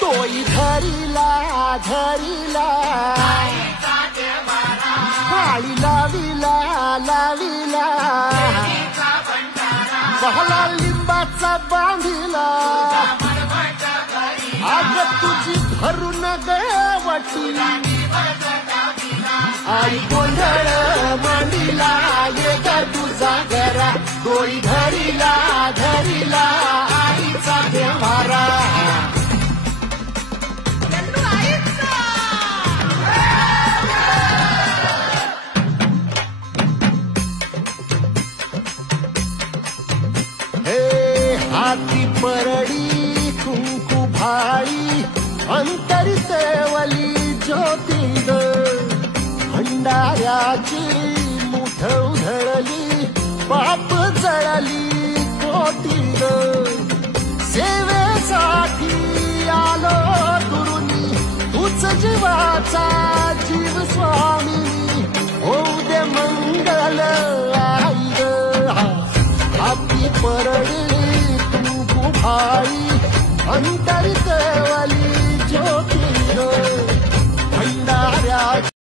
डोई धरिला धरिला काळी लाविला लाविला बहला लिंबाचा बांधिला आग तुझी भरून गवटी आई गोंधळ मांडिला ये ग तुझा घरा डोई धरिला धरिला आईचा देवारा हाती परडी कुंकू भाई अंतरी सेवली ज्योती ग भंडाऱ्याची मुठ उधळली पाप जळली कोटी ग सेवेसाठी आलो दुरुनी तूच जीवाचा जीव स्वामी होऊ दे मंगल आई ग हाती परडी भाई अंतर केवली ज्योति